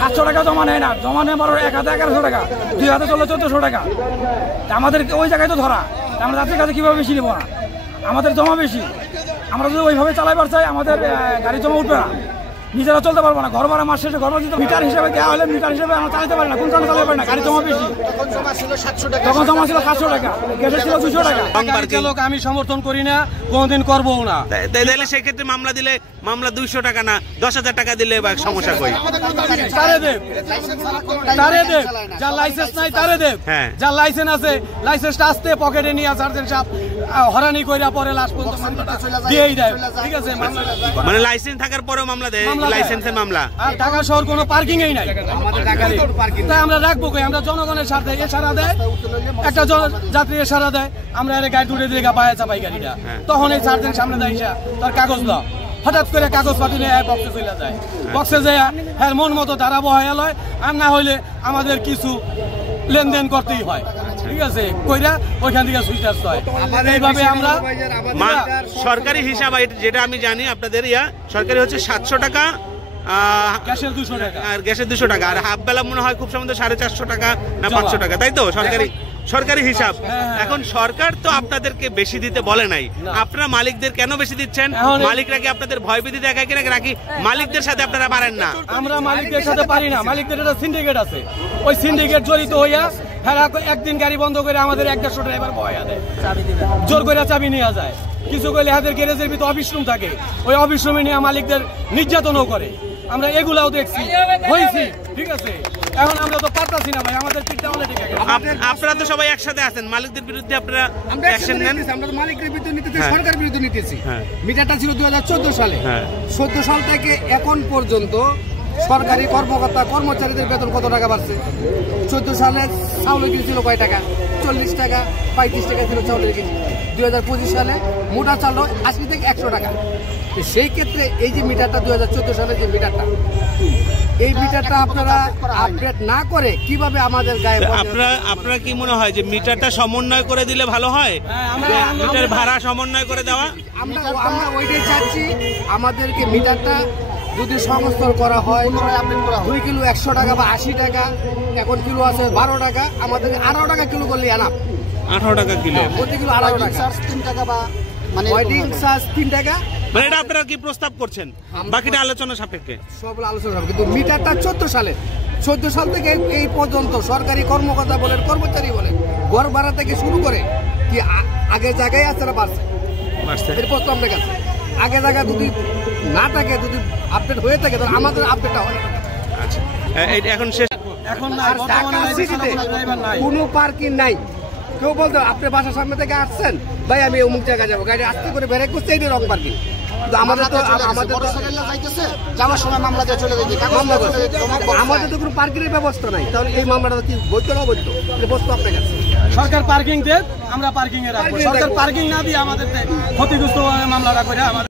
700 টাকা জমা নেয় না, জমা নেয় 1 হাতে 1100 টাকা, 2 হাতে চললে 1400 টাকা। আমাদের ওই জায়গায় তো ধরা, আমরা যাত্রীর কাছে কীভাবে বেশি নেবো না? আমাদের জমা বেশি, আমরা যদি ওইভাবে চালাইবার চাই আমাদের গাড়ি জমা উঠবে না, নিজেরা চলতে পারবো না। ঘর ভাড়া মাস শেষে ঘর ভাড়া দিতে মিটার হিসেবে দেওয়া হলে মিটার হিসেবে আমরা চালাতে পারি না, কোন কারণে চালাতে পারি না? গাড়ি জমা বেশি, তখন জমা ছিল 700 টাকা, গ্যাসের ছিল 200 টাকা। চালক আমি সমর্থন করি না, কোনোদিন করবো না। তাহলে সেক্ষেত্রে মামলা দিলে মামলা 200 টাকা না 10,000 টাকা দিলে সমস্যা কই? তারে দেব, যার লাইসেন্স নাই তারে দেব, যার লাইসেন্স আছে লাইসেন্সটা আসতে পকেটে নিয়ে সার্জেন্ট সাহেব হরানি কইরা পরে লাস্ট পর্যন্ত মামলাটা দিয়েই দেয়। ঠিক আছে, মানে লাইসেন্স থাকার পরেও মামলা দেয়, লাইসেন্সের মামলা। আর ঢাকা শহর কোনো পার্কিং এই নাই, তাই আমরা রাখবো কই? আমরা জনগণের স্বার্থে এছাড়া দেয়, একটা যাত্রী এছাড়া দেয়, আমরা এর গাড়ি টুটে দিয়ে পায়ে চাপাই গাড়িটা, তখন এই সার্জেন্ট সামনে দেয় তার কাগজ দাও, হঠাৎ করে কাগজ পাতি নিয়ে বক্সে চলে যায়, বক্সে যায় হ্যাঁ মন মতো দাঁড়াবো হয়ে লয়, আর না হইলে আমাদের কিছু লেনদেন করতেই হয়। ঠিক আছে, কইরা ওইখান থেকে সুইচ আসতে হয়। এইভাবে আমরা সরকারি হিসাব যেটা আমি জানি আপনাদের সরকারি হচ্ছে 700 টাকা, গ্যাসের 200 টাকা, আর গ্যাসের 200 টাকা, আর হাফ বেলা মনে হয় খুব সম্ভবত 450 টাকা না 500 টাকা, তাই তো সরকারি হিসাব। এখন সরকার তো আপনাদেরকে বেশি দিতে বলে নাই, আপনারা মালিকদের কেন বেশি দিচ্ছেন? মালিকরা কি আপনাদের ভয়ভীতি দেখায় কিনা, নাকি মালিকদের সাথে আপনারা পারেন না? আমরা মালিকদের সাথে পারি না, মালিকদের একটা সিন্ডিকেট আছে, ওই সিন্ডিকেট জড়িত হইয়া হ্যাঁ একদিন গাড়ি বন্ধ করে আমাদের 150 ড্রাইভার বয়া দেয়, জোর করে চাবি নিয়ে যায়। কিছু করলে হাতের গ্যারেজের ভিতরে অফিস রুম থাকে, ওই অফিস রুমে নিয়ে মালিকদের নির্যাতনও করে, আমরা এগুলাও দেখছি হয়েছি। ঠিক আছে, এখন আমরা তো পারতাছি না ভাই, আমাদের পিঠটা হলে ঠিক আছে। আপনারা তো সবাই একসাথে আছেন, মালিকদের বিরুদ্ধে আপনারা অ্যাকশন নেন। আমরা তো মালিকের বিরুদ্ধে নিতেছি, সরকারের বিরুদ্ধে নিতেছি। মিটারটা ছিল 2014 সালে, 14 সাল থেকে এখন পর্যন্ত সরকারি কর্মকর্তা কর্মচারীদের বেতন কত টাকা বাড়ছে? 14 সালে চাউলের কেজি ছিল কয় টাকা? 40 টাকা, 35 টাকা ছিল চাউলের কেজি। 2025 সালে মোটা চাল 80 থেকে 100 টাকা। সেই ক্ষেত্রে এই যে মিটারটা 2014 সালে যে মিটারটা, এই মিটারটা আপনারা আপডেট না করে কিভাবে আমাদের গায়ে? আপনারা কি মনে হয় যে মিটারটা সমন্বয় করে দিলে ভালো হয়? মিটার ভাড়া সমন্বয় করে দেওয়া, আমরা ওইটাই চাচ্ছি। আমাদেরকে মিটারটা যদি সংস্কার করা হয়, 2 কিলো 100 টাকা বা 80 টাকা, এখন কিলো আছে 12 টাকা, আমাদেরকে 18 টাকা কিলো করলে আনাপ, 18 টাকা কিলো, প্রতি কিলো 18 টাকা, 3 টাকা বা মানে ওয়েটিং চার্জ 3 টাকা। মানে এটা আপনারা কি প্রস্তাব করছেন? বাকিটা আলোচনা সাপেক্ষে, সব আলোচনা সাপেক্ষে। কিন্তু মিটারটা 14 সাল থেকে এই পর্যন্ত সরকারি কর্মকর্তা বলেন, কর্মচারী বলেন, ঘর ভাড়া থেকে শুরু করে কি আগের জায়গায় আছে না বাড়ছে? এর প্রশ্ন আপনার কাছে। আগে জায়গায় যদি না থাকে, যদি আপডেট হয়ে থাকে, তাহলে আমাদের আপডেটটা হয়। আচ্ছা, এখন শেষ, এখন কোনো পার্কিং নাই। কেউ বলতো আপনি বাসার সামনে থেকে আসছেন, ভাই আমি অমুক জায়গায় যাবো, গাড়ি আস্তে করে বেড়ে করছে, এই রং পার্কিং। আমাদের তো কোনো পার্কিং এর ব্যবস্থা নাই, তাহলে এই মামলাটা কি বৈধ না অবৈধ? বস্তু আপনার কাছে সরকার পার্কিং দেয়, আমরা পার্কিং এ রাখবো। সরকার পার্কিং না দিয়ে আমাদের ক্ষতিগ্রস্ত মামলাটা করে আমাদের